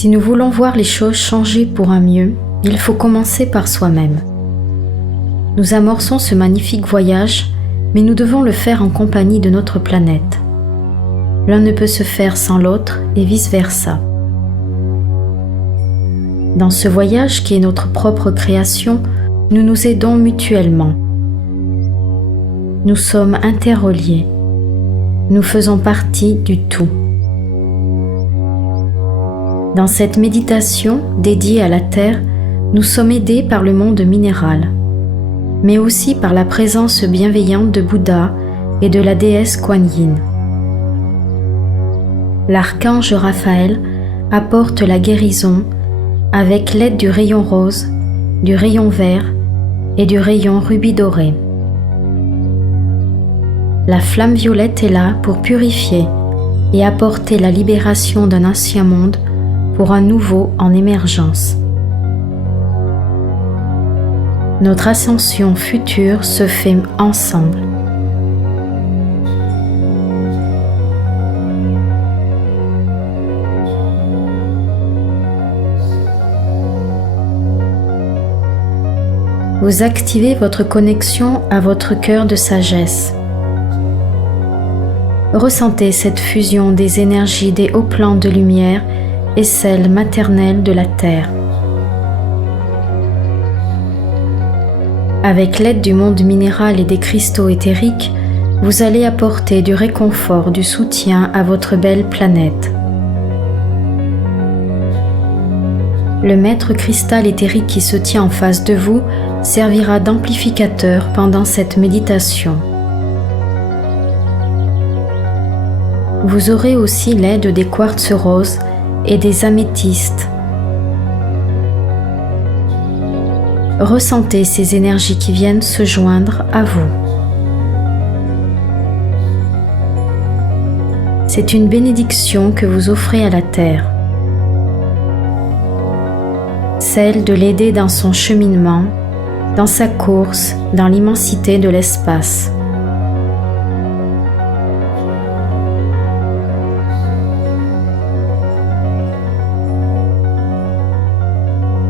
Si nous voulons voir les choses changer pour un mieux, il faut commencer par soi-même. Nous amorçons ce magnifique voyage, mais nous devons le faire en compagnie de notre planète. L'un ne peut se faire sans l'autre et vice-versa. Dans ce voyage qui est notre propre création, nous nous aidons mutuellement. Nous sommes interreliés. Nous faisons partie du tout. Dans cette méditation dédiée à la Terre, nous sommes aidés par le monde minéral, mais aussi par la présence bienveillante de Bouddha et de la déesse Kuan Yin. L'archange Raphaël apporte la guérison avec l'aide du rayon rose, du rayon vert et du rayon rubis doré. La flamme violette est là pour purifier et apporter la libération d'un ancien monde pour un nouveau en émergence. Notre ascension future se fait ensemble. Vous activez votre connexion à votre cœur de sagesse. Ressentez cette fusion des énergies des hauts plans de lumière et celles maternelles de la Terre. Avec l'aide du monde minéral et des cristaux éthériques, vous allez apporter du réconfort, du soutien à votre belle planète. Le maître cristal éthérique qui se tient en face de vous servira d'amplificateur pendant cette méditation. Vous aurez aussi l'aide des quartz roses et des améthystes. Ressentez ces énergies qui viennent se joindre à vous. C'est une bénédiction que vous offrez à la Terre, celle de l'aider dans son cheminement, dans sa course, dans l'immensité de l'espace.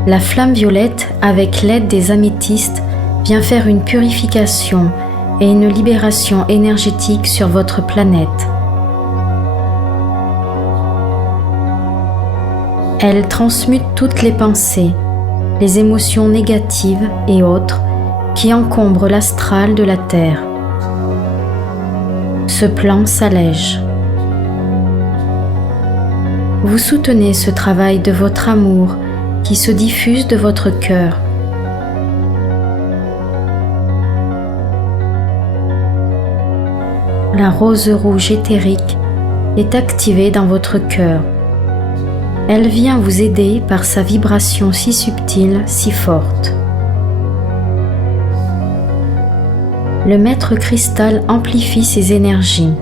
La flamme violette, avec l'aide des améthystes, vient faire une purification et une libération énergétique sur votre planète. Elle transmute toutes les pensées, les émotions négatives et autres qui encombrent l'astral de la Terre. Ce plan s'allège. Vous soutenez ce travail de votre amour qui se diffuse de votre cœur. La rose rouge éthérique est activée dans votre cœur. Elle vient vous aider par sa vibration si subtile, si forte. Le maître cristal amplifie ses énergies.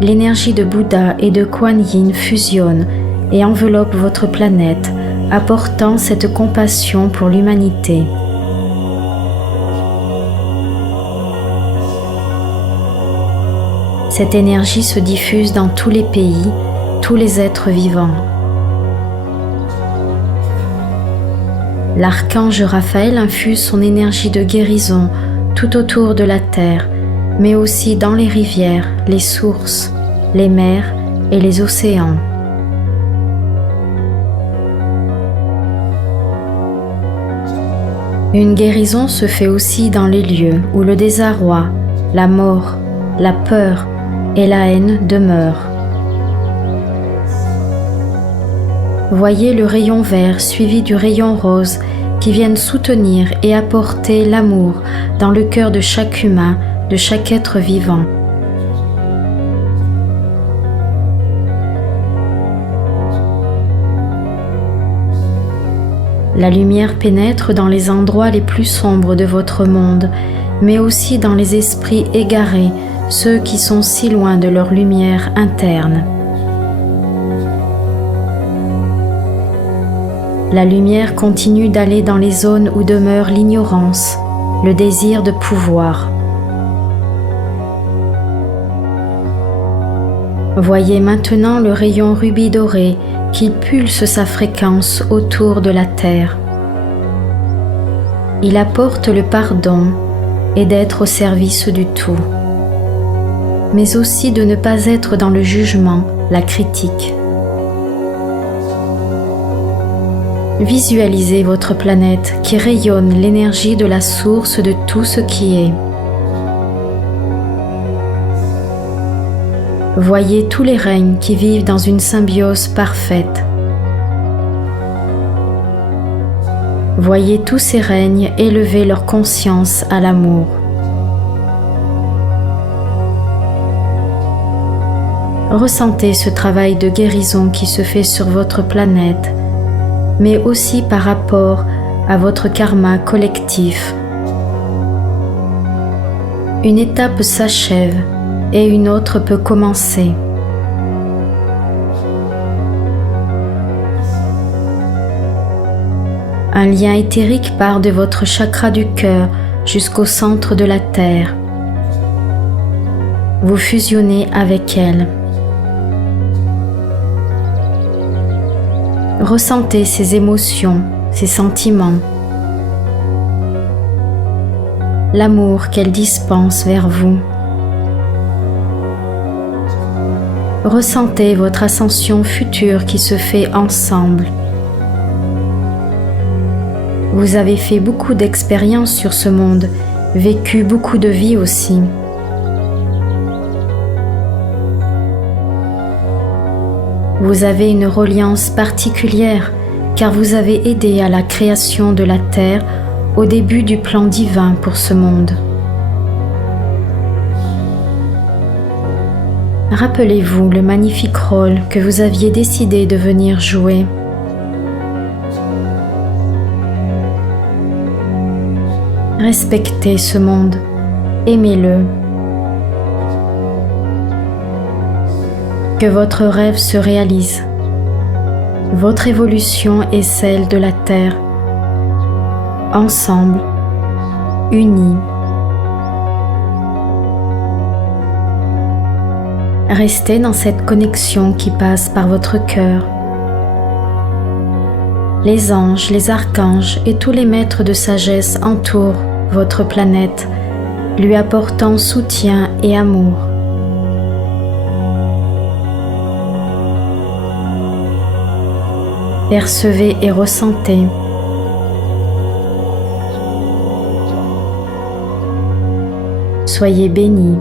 L'énergie de Bouddha et de Kuan Yin fusionne et enveloppe votre planète, apportant cette compassion pour l'humanité. Cette énergie se diffuse dans tous les pays, tous les êtres vivants. L'archange Raphaël infuse son énergie de guérison tout autour de la Terre, mais aussi dans les rivières, les sources, les mers et les océans. Une guérison se fait aussi dans les lieux où le désarroi, la mort, la peur et la haine demeurent. Voyez le rayon vert suivi du rayon rose qui viennent soutenir et apporter l'amour dans le cœur de chaque humain, de chaque être vivant. La lumière pénètre dans les endroits les plus sombres de votre monde, mais aussi dans les esprits égarés, ceux qui sont si loin de leur lumière interne. La lumière continue d'aller dans les zones où demeure l'ignorance, le désir de pouvoir. Voyez maintenant le rayon rubis doré qui pulse sa fréquence autour de la Terre. Il apporte le pardon et d'être au service du tout, mais aussi de ne pas être dans le jugement, la critique. Visualisez votre planète qui rayonne l'énergie de la source de tout ce qui est. Voyez tous les règnes qui vivent dans une symbiose parfaite. Voyez tous ces règnes élever leur conscience à l'amour. Ressentez ce travail de guérison qui se fait sur votre planète, mais aussi par rapport à votre karma collectif. Une étape s'achève et une autre peut commencer. Un lien éthérique part de votre chakra du cœur jusqu'au centre de la Terre. Vous fusionnez avec elle. Ressentez ses émotions, ses sentiments, l'amour qu'elle dispense vers vous. Ressentez votre ascension future qui se fait ensemble. Vous avez fait beaucoup d'expériences sur ce monde, vécu beaucoup de vies aussi. Vous avez une reliance particulière car vous avez aidé à la création de la Terre au début du plan divin pour ce monde. Rappelez-vous le magnifique rôle que vous aviez décidé de venir jouer. Respectez ce monde, aimez-le. Que votre rêve se réalise. Votre évolution est celle de la Terre. Ensemble, unis. Restez dans cette connexion qui passe par votre cœur. Les anges, les archanges et tous les maîtres de sagesse entourent votre planète, lui apportant soutien et amour. Percevez et ressentez. Soyez bénis.